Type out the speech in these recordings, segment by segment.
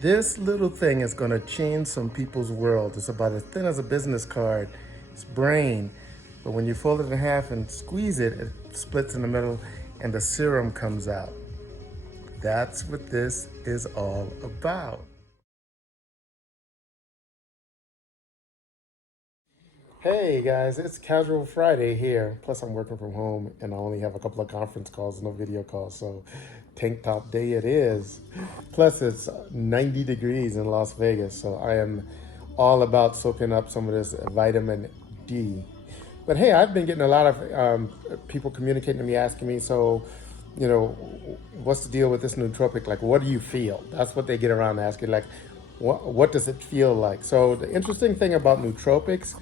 This little thing is going to change some people's world. It's about as thin as a business card. It's Brān. But when you fold it in half and squeeze it, it splits in the middle and the serum comes out. That's what this is all about. Hey guys, it's Casual Friday here. Plus I'm working from home and I only have a couple of conference calls, no video calls, so tank top day it is. Plus it's 90 degrees in Las Vegas, so I am all about soaking up some of this vitamin D. But hey, I've been getting a lot of people communicating to me, asking me, so, what's the deal with this nootropic? Like, what do you feel? That's what they get around asking, like, what does it feel like? So the interesting thing about nootropics,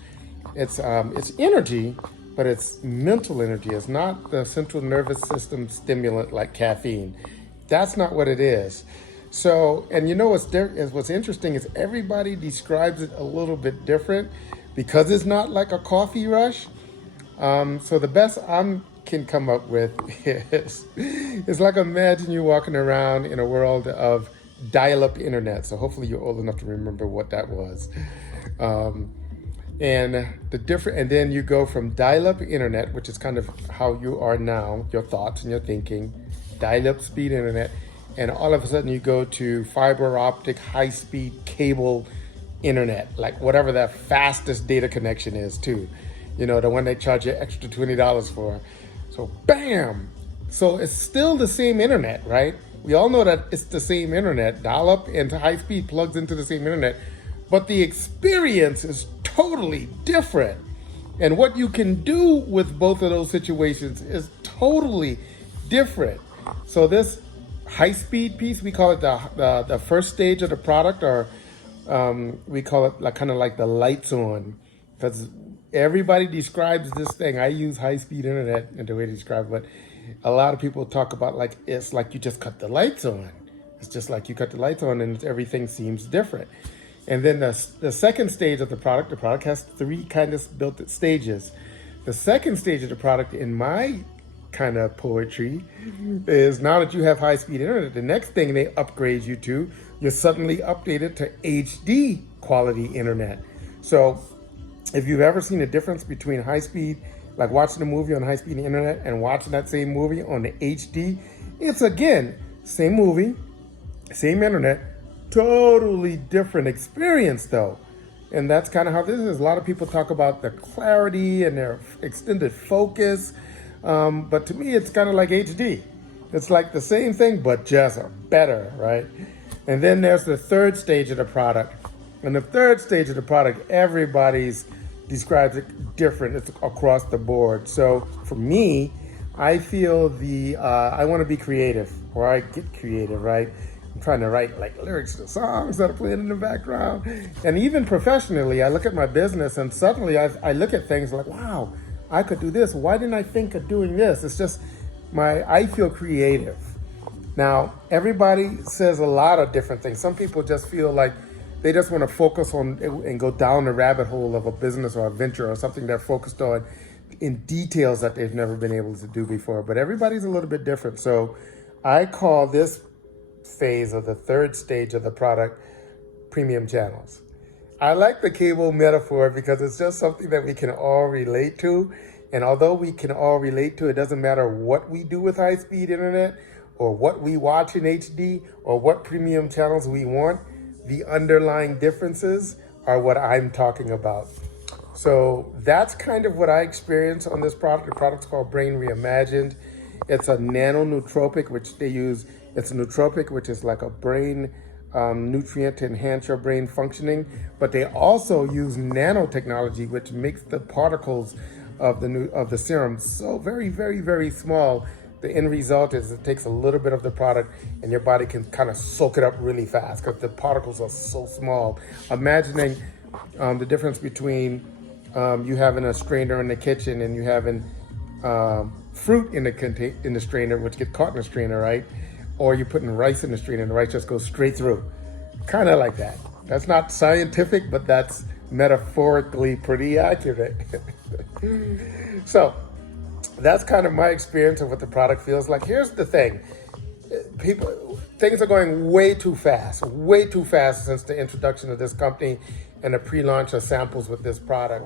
it's energy, but it's mental energy. It's not the central nervous system stimulant like caffeine. That's not what it is. So, and what's interesting is everybody describes it a little bit different because it's not like a coffee rush. So the best I can come up with is, it's like imagine you walking around in a world of dial-up internet. So hopefully you're old enough to remember what that was. And then you go from dial-up internet, which is kind of how you are now, your thoughts and your thinking, dial-up speed internet, and all of a sudden you go to fiber optic, high-speed cable internet, like whatever that fastest data connection is too. The one they charge you extra $20 for. So bam! So it's still the same internet, right? We all know that it's the same internet. Dial-up and high-speed plugs into the same internet, but the experience is totally different. And what you can do with both of those situations is totally different. So this high-speed piece, we call it the first stage of the product, or we call it like kind of like the lights on, because everybody describes this thing. I use high-speed internet in the way to describe it, but a lot of people talk about like it's like you just cut the lights on. It's just like you cut the lights on and everything seems different. And then the second stage of the product has three kind of built stages. The second stage of the product, in my kind of poetry, is now that you have high-speed internet, the next thing they upgrade you to, you're suddenly updated to HD quality internet. So if you've ever seen a difference between high-speed, like watching a movie on high-speed internet and watching that same movie on the HD, it's again, same movie, same internet, totally different experience though. And that's kind of how this is. A lot of people talk about the clarity and their extended focus. But to me, it's kind of like HD. It's like the same thing, but just better, right? And then there's the third stage of the product. And the third stage of the product, everybody's describes it different. It's across the board. So for me, I feel I want to be creative, or I get creative, right? I'm trying to write like lyrics to songs that are playing in the background. And even professionally, I look at my business and suddenly I look at things like, wow, I could do this. Why didn't I think of doing this? It's just I feel creative. Now, everybody says a lot of different things. Some people just feel like they just want to focus on and go down the rabbit hole of a business or a venture or something they're focused on in details that they've never been able to do before. But everybody's a little bit different. So I call this phase of the third stage of the product premium channels. I like the cable metaphor because it's just something that we can all relate to. And although we can all relate to it, doesn't matter what we do with high-speed internet or what we watch in HD or what premium channels we want, the underlying differences are what I'm talking about. So that's kind of what I experienced on this product. The product's called Brān Reimagined. It's a nano nootropic, which they use. It's a nootropic, which is like a brain nutrient to enhance your brain functioning. But they also use nanotechnology, which makes the particles of the serum so very, very, very small. The end result is it takes a little bit of the product and your body can kind of soak it up really fast because the particles are so small. Imagining the difference between you having a strainer in the kitchen and you having fruit in the strainer, which gets caught in the strainer, right? Or you're putting rice in the strainer and the rice just goes straight through. Kind of like that. That's not scientific, but that's metaphorically pretty accurate. So that's kind of my experience of what the product feels like. Here's the thing. things are going way too fast since the introduction of this company and the pre-launch of samples with this product.